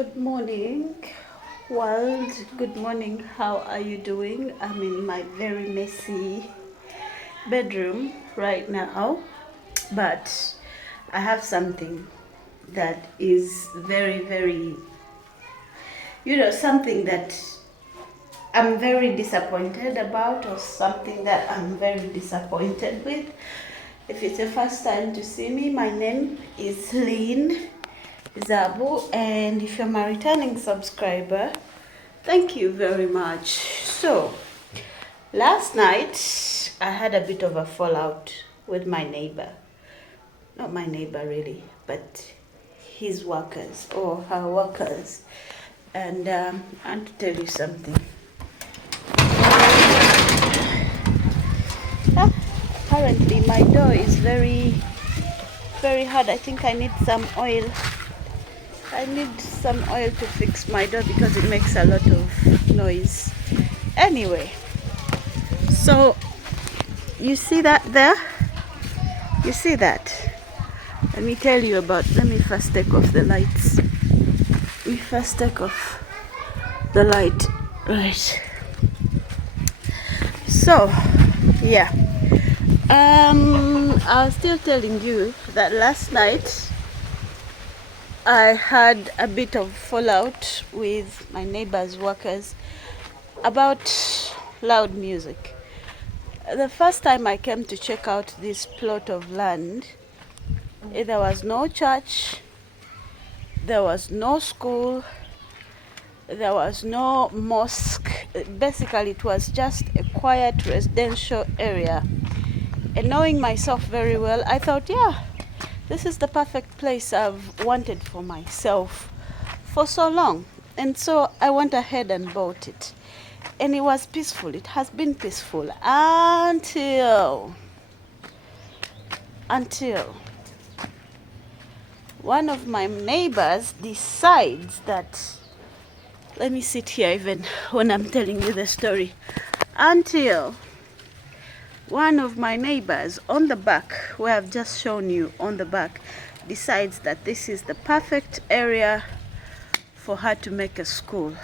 Good morning, world. Good morning. How are you doing? I'm in my very messy bedroom right now, but I have something that is very, something that I'm very disappointed about, or something that I'm very disappointed with. If it's the first time to see me, my name is Lynn Zabu, and if you're my returning subscriber, thank you very much. So, last night I had a bit of a fallout with my neighbor. Not my neighbor really, but his workers or her workers. And I want to tell you something. Apparently my door is very hard. I think I need some oil. I need some oil to fix my door because it makes a lot of noise. Anyway, so you see that there? You see that? Let me tell you about, let me first take off the lights. Let me first take off the light. Right. So, yeah. I was still telling you that last night I had a bit of fallout with my neighbor's workers about loud music. The first time I came to check out this plot of land, there was no church, there was no school, there was no mosque. Basically, it was just a quiet residential area. And knowing myself very well, I thought, yeah, this is the perfect place I've wanted for myself for so long. And so I went ahead and bought it. And it was peaceful. It has been peaceful until one of my neighbors decides that, let me sit here even when I'm telling you the story, until one of my neighbors on the back, where I've just shown you on the back, decides that this is the perfect area for her to make a school.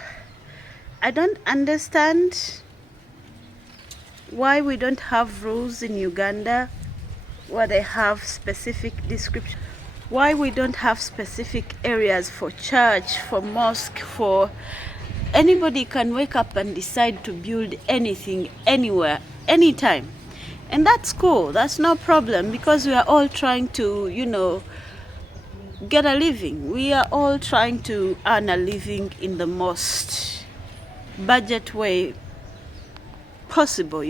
I don't understand why we don't have rules in Uganda where they have specific description. Why we don't have specific areas for church, for mosque, for anybody can wake up and decide to build anything, anywhere, anytime. And that's cool. That's no problem because we are all trying to, get a living. We are all trying to earn a living in the most budget way possible.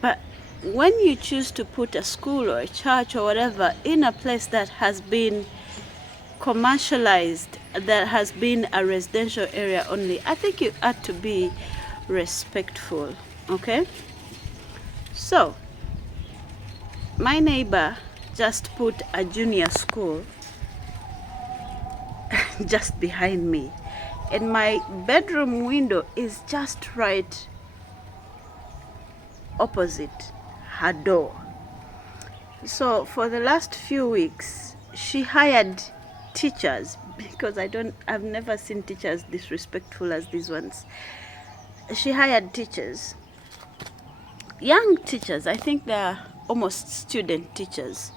But when you choose to put a school or a church or whatever in a place that has been commercialized, that has been a residential area only, I think you ought to be respectful, okay? So, my neighbor just put a junior school just behind me. And my bedroom window is just right opposite her door. So for the last few weeks, she hired teachers, because I've never seen teachers disrespectful as these ones. She hired teachers, young teachers. I think they're almost student teachers.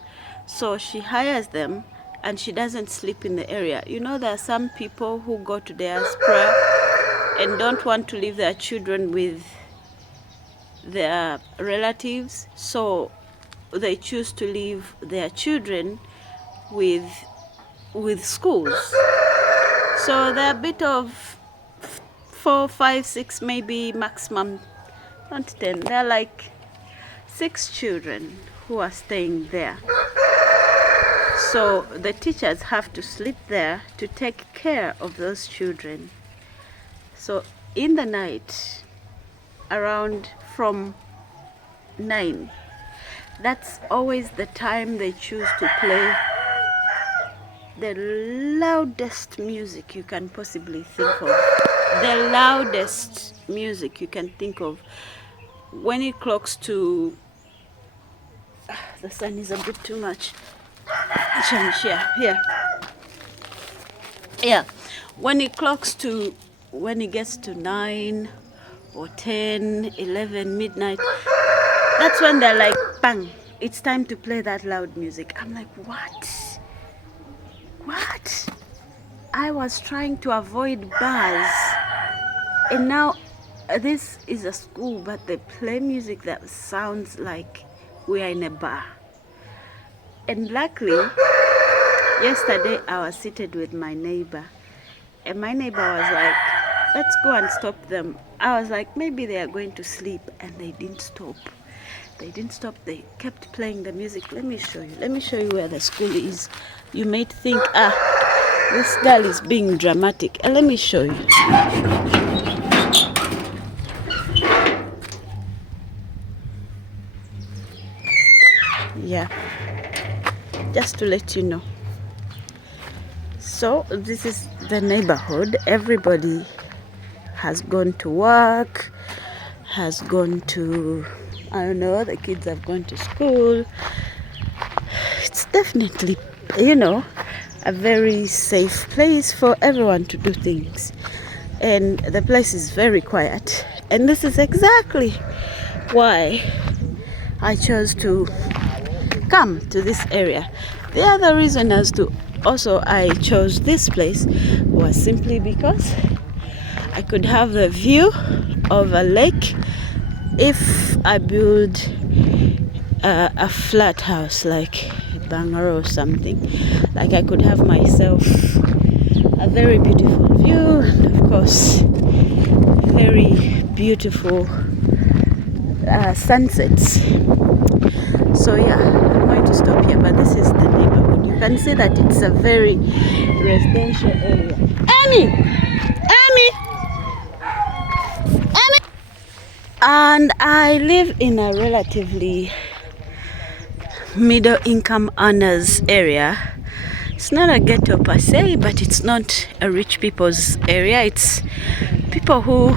So she hires them and she doesn't sleep in the area. There are some people who go to diaspora and don't want to leave their children with their relatives, so they choose to leave their children with schools. So they're a bit of 4, 5, 6, maybe maximum, not 10. They're like 6 children who are staying there. So the teachers have to sleep there to take care of those children. So in the night, around from 9, that's always the time they choose to play the loudest music you can possibly think of. The loudest music you can think of. When it clocks to, the sun is a bit too much. Change here. Yeah, when it gets to 9 or 10, 11, midnight, that's when they're like, bang, it's time to play that loud music. I'm like, what? I was trying to avoid bars, and now this is a school, but they play music that sounds like we are in a bar. And luckily, yesterday I was seated with my neighbor, and my neighbor was like, let's go and stop them. I was like, maybe they are going to sleep, and they didn't stop. They kept playing the music. Let me show you where the school is. You might think, this girl is being dramatic. Let me show you. Yeah, just to let you know. So this is the neighborhood. Everybody has gone to work, has gone to, I don't know, the kids have gone to school. It's definitely, a very safe place for everyone to do things. And the place is very quiet. And this is exactly why I chose to come to this area. The other reason as to also I chose this place was simply because I could have the view of a lake if I build a flat house like a bungalow or something. Like I could have myself a very beautiful view, and of course very beautiful sunsets. So yeah, I'm going to stop here, but this is the neighborhood. You can see that it's a very residential area. Annie! And I live in a relatively middle income earners area. It's not a ghetto per se, but it's not a rich people's area. It's people who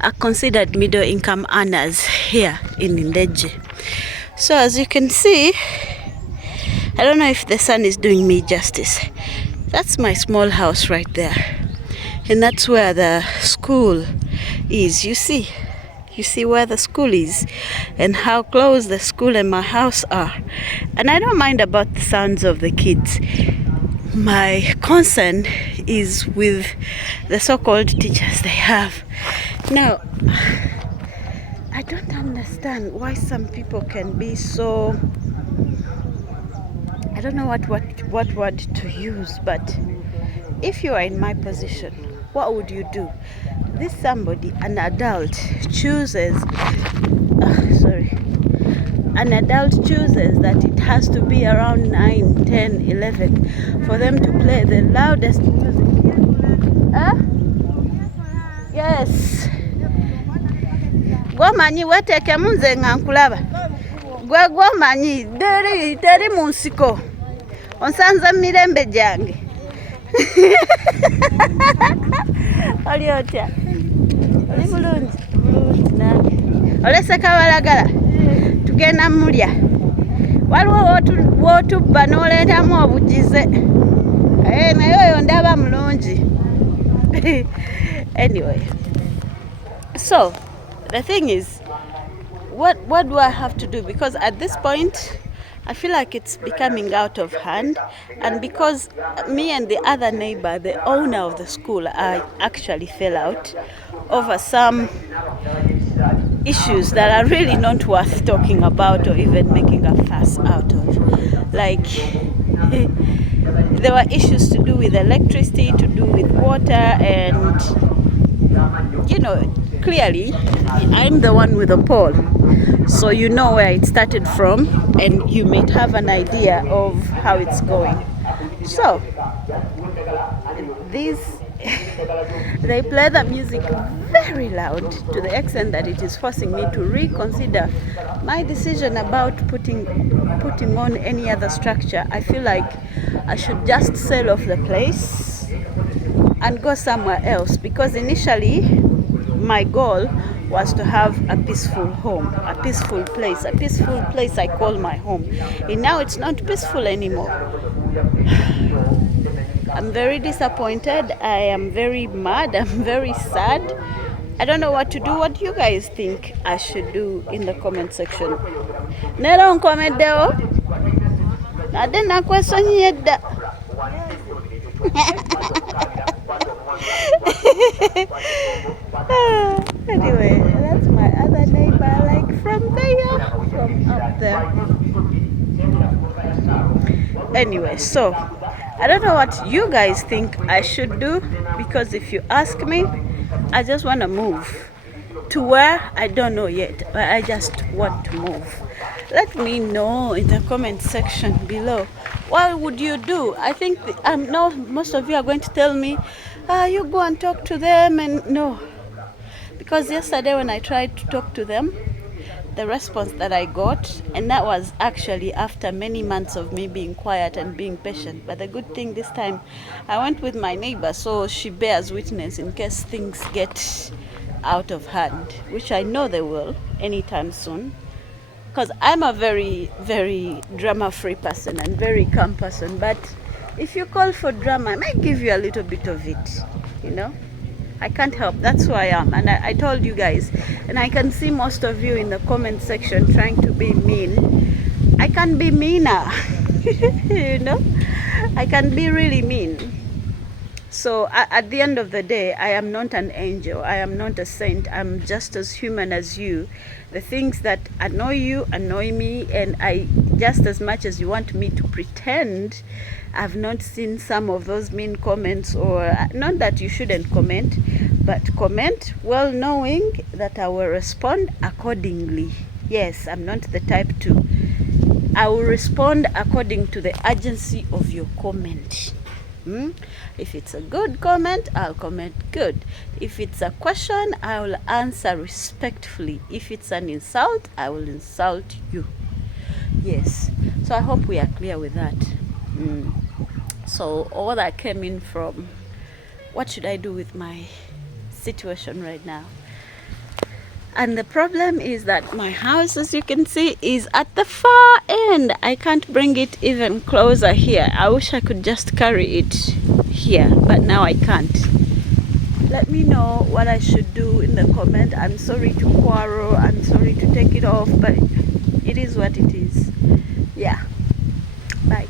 are considered middle income earners here in Ndeje. So as you can see, I don't know if the sun is doing me justice. That's my small house right there. And that's where the school is. You see where the school is and how close the school and my house are. And I don't mind about the sounds of the kids. My concern is with the so-called teachers they have. Now, I don't understand why some people can be so, I don't know what word to use, but if you are in my position, what would you do? This somebody, an adult, chooses that it has to be around 9, 10, 11 for them to play the loudest music. Yes. Gwomanyi weteeke munze nga nkulaba. Gwe gwomanyi teri mu nsiko. Onsanze mirembe gyange. Oli otya? Oli bulungi? Bulungi nange. Olese kabalagala. Tugenda mulya. Waliwo w'otubba n'oleetamu obugize. Naye oyo ndaba mulungi. Anyway. So, the thing is, what do I have to do? Because at this point, I feel like it's becoming out of hand, and because me and the other neighbor, the owner of the school, I actually fell out over some issues that are really not worth talking about or even making a fuss out of. Like, there were issues to do with electricity, to do with water, and clearly I'm the one with a pole, so you know where it started from and you may have an idea of how it's going. So they play the music very loud to the extent that it is forcing me to reconsider my decision about putting on any other structure. I feel like I should just sell off the place and go somewhere else, because initially my goal was to have a peaceful home, a peaceful place I call my home. And now it's not peaceful anymore. I'm very disappointed. I am very mad. I'm very sad. I don't know what to do. What do you guys think I should do in the comment section? Don't comment there. I didn't question yet. Anyway, that's my other neighbor, like from there, from up there. Anyway, so I don't know what you guys think I should do, because if you ask me, I just want to move to where I don't know yet, but I just want to move. Let me know in the comment section below. What would you do? I think no, most of you are going to tell me, you go and talk to them, and no, because yesterday when I tried to talk to them, the response that I got, and that was actually after many months of me being quiet and being patient. But the good thing this time, I went with my neighbor, so she bears witness in case things get out of hand, which I know they will anytime soon. Because I'm a very, very drama-free person and very calm person. But if you call for drama, I might give you a little bit of it, you know. I can't help. That's who I am. And I told you guys, and I can see most of you in the comment section trying to be mean. I can be meaner, you know. I can be really mean. So at the end of the day, I am not an angel. I am not a saint. I'm just as human as you. The things that annoy you annoy me, and I, just as much as you want me to pretend I've not seen some of those mean comments, or not that you shouldn't comment, but comment well knowing that I will respond accordingly. Yes, I'm not the type to. I will respond according to the urgency of your comment. If it's a good comment, I'll comment good. If it's a question, I will answer respectfully. If it's an insult, I will insult you. Yes. So I hope we are clear with that. So all that came in from, what should I do with my situation right now? And the problem is that my house, as you can see, is at the far end. I can't bring it even closer here. I wish I could just carry it here, but now I can't. Let me know what I should do in the comment. I'm sorry to quarrel. I'm sorry to take it off, but it is what it is. Yeah. Bye.